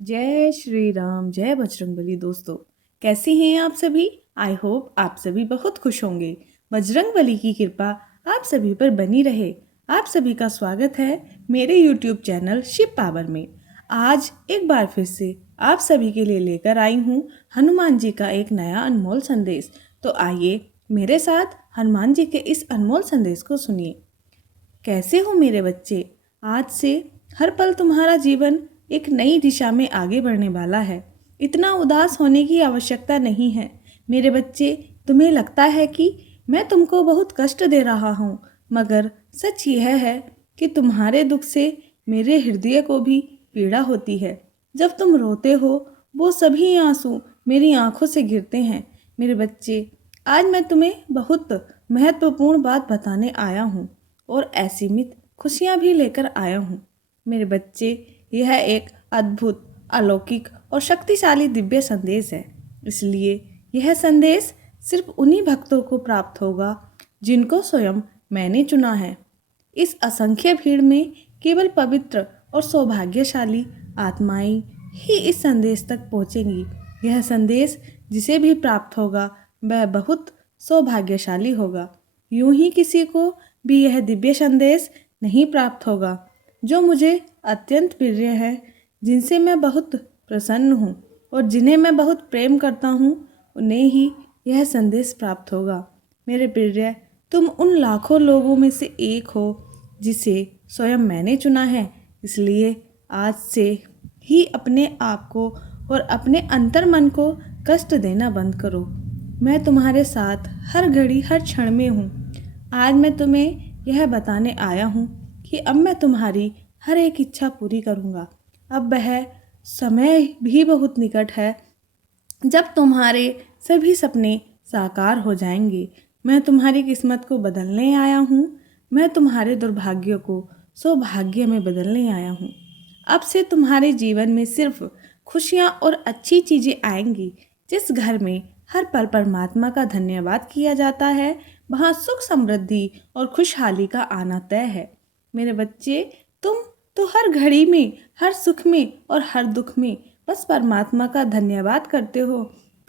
जय श्री राम, जय बजरंगबली। दोस्तों, कैसे हैं आप सभी? आई होप आप सभी बहुत खुश होंगे। बजरंगबली की कृपा आप सभी पर बनी रहे। आप सभी का स्वागत है मेरे यूट्यूब चैनल शिव पावर में। आज एक बार फिर से आप सभी के लिए लेकर आई हूँ हनुमान जी का एक नया अनमोल संदेश। तो आइए मेरे साथ हनुमान जी के इस अनमोल संदेश को सुनिए। कैसे हो मेरे बच्चे? आज से हर पल तुम्हारा जीवन एक नई दिशा में आगे बढ़ने वाला है। इतना उदास होने की आवश्यकता नहीं है मेरे बच्चे। तुम्हें लगता है कि मैं तुमको बहुत कष्ट दे रहा हूँ, मगर सच यह है कि तुम्हारे दुख से मेरे हृदय को भी पीड़ा होती है। जब तुम रोते हो, वो सभी आंसू मेरी आंखों से गिरते हैं। मेरे बच्चे, आज मैं तुम्हें बहुत महत्वपूर्ण बात बताने आया हूँ और असीमित खुशियाँ भी लेकर आया हूँ। मेरे बच्चे, यह एक अद्भुत, अलौकिक और शक्तिशाली दिव्य संदेश है। इसलिए यह संदेश सिर्फ उन्हीं भक्तों को प्राप्त होगा जिनको स्वयं मैंने चुना है। इस असंख्य भीड़ में केवल पवित्र और सौभाग्यशाली आत्माएं ही इस संदेश तक पहुँचेंगी। यह संदेश जिसे भी प्राप्त होगा वह बहुत सौभाग्यशाली होगा। यूं ही किसी को भी यह दिव्य संदेश नहीं प्राप्त होगा। जो मुझे अत्यंत प्रिय है, जिनसे मैं बहुत प्रसन्न हूँ और जिन्हें मैं बहुत प्रेम करता हूँ, उन्हें ही यह संदेश प्राप्त होगा। मेरे प्रिय, तुम उन लाखों लोगों में से एक हो जिसे स्वयं मैंने चुना है। इसलिए आज से ही अपने आप को और अपने अंतर मन को कष्ट देना बंद करो। मैं तुम्हारे साथ हर घड़ी हर क्षण में हूँ। आज मैं तुम्हें यह बताने आया हूँ कि अब मैं तुम्हारी हर एक इच्छा पूरी करूँगा। अब वह समय भी बहुत निकट है जब तुम्हारे सभी सपने साकार हो जाएंगे। मैं तुम्हारी किस्मत को बदलने आया हूँ। मैं तुम्हारे दुर्भाग्य को सौभाग्य में बदलने आया हूँ। अब से तुम्हारे जीवन में सिर्फ खुशियाँ और अच्छी चीज़ें आएंगी। जिस घर में हर पल परमात्मा का धन्यवाद किया जाता है, वहाँ सुख, समृद्धि और खुशहाली का आना तय है। मेरे बच्चे, तुम तो हर घड़ी में, हर सुख में और हर दुख में बस परमात्मा का धन्यवाद करते हो।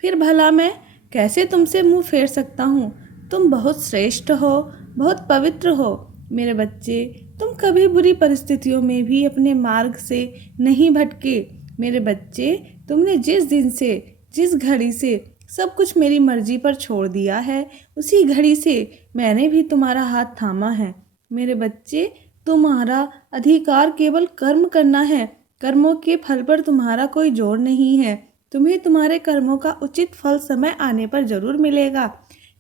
फिर भला मैं कैसे तुमसे मुंह फेर सकता हूँ? तुम बहुत श्रेष्ठ हो, बहुत पवित्र हो। मेरे बच्चे, तुम कभी बुरी परिस्थितियों में भी अपने मार्ग से नहीं भटके। मेरे बच्चे, तुमने जिस दिन से, जिस घड़ी से सब कुछ मेरी मर्जी पर छोड़ दिया है, उसी घड़ी से मैंने भी तुम्हारा हाथ थामा है। मेरे बच्चे, तुम्हारा अधिकार केवल कर्म करना है। कर्मों के फल पर तुम्हारा कोई जोर नहीं है। तुम्हें तुम्हारे कर्मों का उचित फल समय आने पर जरूर मिलेगा।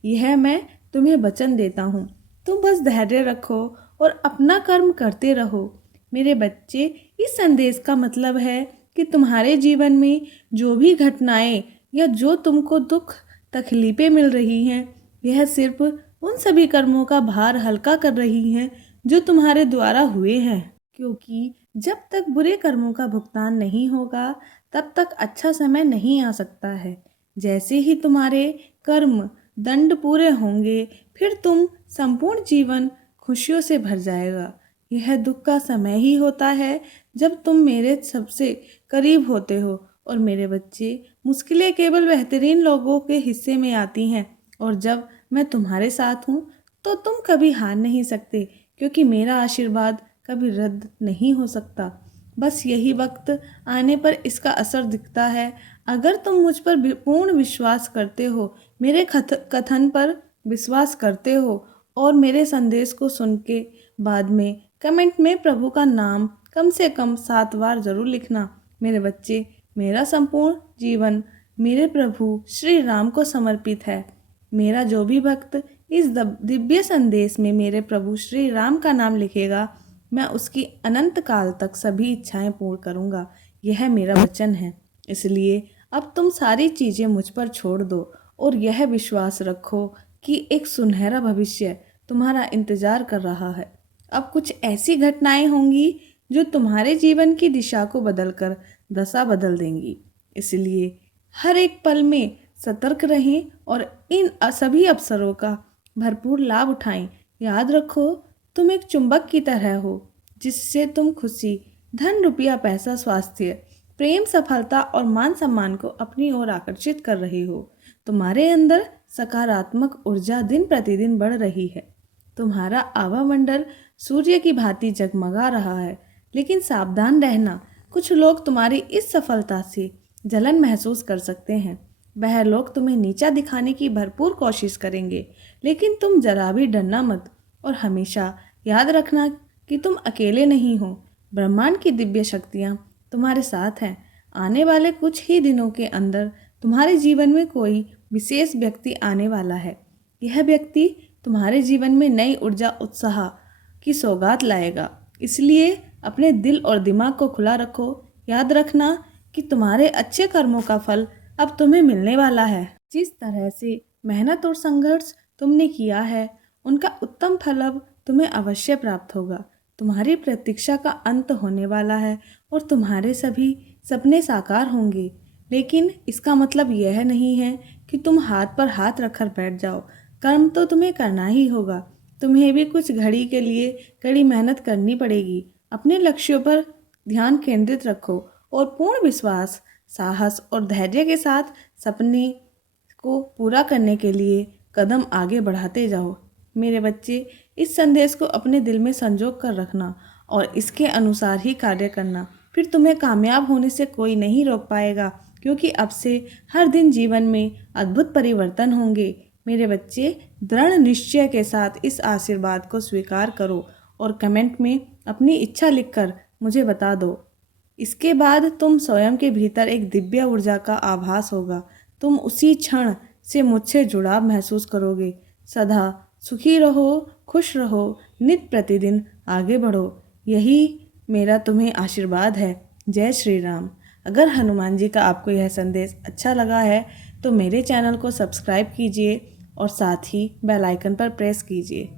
यह मैं तुम्हें वचन देता हूँ। तुम बस धैर्य रखो और अपना कर्म करते रहो। मेरे बच्चे, इस संदेश का मतलब है कि तुम्हारे जीवन में जो भी घटनाएं या जो तुमको दुख तकलीफें मिल रही हैं, यह सिर्फ उन सभी कर्मों का भार हल्का कर रही हैं जो तुम्हारे द्वारा हुए हैं। क्योंकि जब तक बुरे कर्मों का भुगतान नहीं होगा, तब तक अच्छा समय नहीं आ सकता है। जैसे ही तुम्हारे कर्म दंड पूरे होंगे, फिर तुम संपूर्ण जीवन खुशियों से भर जाएगा। यह दुख का समय ही होता है जब तुम मेरे सबसे करीब होते हो। और मेरे बच्चे, मुश्किलें केवल बेहतरीन लोगों के हिस्से में आती हैं, और जब मैं तुम्हारे साथ हूँ तो तुम कभी हार नहीं सकते, क्योंकि मेरा आशीर्वाद कभी रद्द नहीं हो सकता। बस यही वक्त आने पर इसका असर दिखता है। अगर तुम मुझ पर पूर्ण विश्वास करते हो, मेरे कथन पर विश्वास करते हो और मेरे संदेश को सुन के बाद में कमेंट में प्रभु का नाम कम से कम 7 बार जरूर लिखना। मेरे बच्चे, मेरा संपूर्ण जीवन मेरे प्रभु श्री राम को समर्पित है। मेरा जो भी भक्त इस दिव्य संदेश में मेरे प्रभु श्री राम का नाम लिखेगा, मैं उसकी अनंत काल तक सभी इच्छाएं पूर्ण करूंगा। यह मेरा वचन है। इसलिए अब तुम सारी चीज़ें मुझ पर छोड़ दो और यह विश्वास रखो कि एक सुनहरा भविष्य तुम्हारा इंतजार कर रहा है। अब कुछ ऐसी घटनाएं होंगी जो तुम्हारे जीवन की दिशा को बदलकर दशा बदल देंगी। इसलिए हर एक पल में सतर्क रहें और इन सभी अवसरों का भरपूर लाभ उठाएं। याद रखो, तुम एक चुंबक की तरह हो, जिससे तुम खुशी, धन, रुपया, पैसा, स्वास्थ्य, प्रेम, सफलता और मान सम्मान को अपनी ओर आकर्षित कर रहे हो। तुम्हारे अंदर सकारात्मक ऊर्जा दिन प्रतिदिन बढ़ रही है। तुम्हारा आवामंडल सूर्य की भांति जगमगा रहा है। लेकिन सावधान रहना, कुछ लोग तुम्हारी इस सफलता से जलन महसूस कर सकते हैं। वह लोग तुम्हें नीचा दिखाने की भरपूर कोशिश करेंगे, लेकिन तुम जरा भी डरना मत और हमेशा याद रखना कि तुम अकेले नहीं हो। ब्रह्मांड की दिव्य शक्तियाँ तुम्हारे साथ हैं। आने वाले कुछ ही दिनों के अंदर तुम्हारे जीवन में कोई विशेष व्यक्ति आने वाला है। यह व्यक्ति तुम्हारे जीवन में नई ऊर्जा, उत्साह की सौगात लाएगा। इसलिए अपने दिल और दिमाग को खुला रखो। याद रखना कि तुम्हारे अच्छे कर्मों का फल अब तुम्हें मिलने वाला है। जिस तरह से मेहनत और संघर्ष तुमने किया है, उनका उत्तम फल अब तुम्हें अवश्य प्राप्त होगा। तुम्हारी प्रतीक्षा का अंत होने वाला है और तुम्हारे सभी सपने साकार होंगे। लेकिन इसका मतलब यह नहीं है कि तुम हाथ पर हाथ रखकर बैठ जाओ। कर्म तो तुम्हें करना ही होगा। तुम्हें भी कुछ घड़ी के लिए कड़ी मेहनत करनी पड़ेगी। अपने लक्ष्यों पर ध्यान केंद्रित रखो और पूर्ण विश्वास, साहस और धैर्य के साथ सपने को पूरा करने के लिए कदम आगे बढ़ाते जाओ। मेरे बच्चे, इस संदेश को अपने दिल में संजो कर रखना और इसके अनुसार ही कार्य करना। फिर तुम्हें कामयाब होने से कोई नहीं रोक पाएगा, क्योंकि अब से हर दिन जीवन में अद्भुत परिवर्तन होंगे। मेरे बच्चे, दृढ़ निश्चय के साथ इस आशीर्वाद को स्वीकार करो और कमेंट में अपनी इच्छा लिखकर मुझे बता दो। इसके बाद तुम स्वयं के भीतर एक दिव्य ऊर्जा का आभास होगा। तुम उसी क्षण से मुझसे जुड़ाव महसूस करोगे। सदा सुखी रहो, खुश रहो, नित्य प्रतिदिन आगे बढ़ो। यही मेरा तुम्हें आशीर्वाद है। जय श्री राम। अगर हनुमान जी का आपको यह संदेश अच्छा लगा है तो मेरे चैनल को सब्सक्राइब कीजिए और साथ ही बेल आइकन पर प्रेस कीजिए।